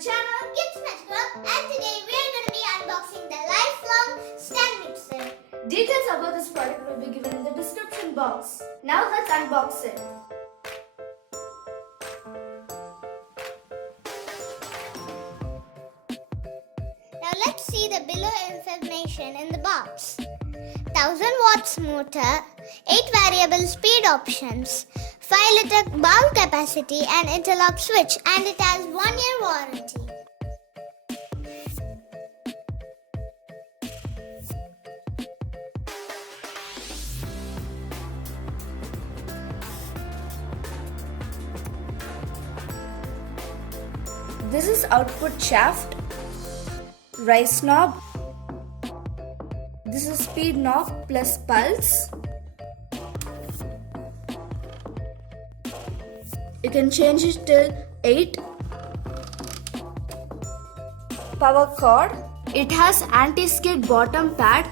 channel, it's Magical, and today we're going to be unboxing the lifelong stand mixer. Details about this product will be given in the description box. Now let's unbox it. Now let's see the below information in the box. 1000 watts motor, 8 variable speed options, 5 liter bowl capacity and interlock switch, and it has 1-year warranty. This is output shaft, rise knob. This is speed knob plus pulse. You can change it till 8. Power cord. It has anti-skid bottom pad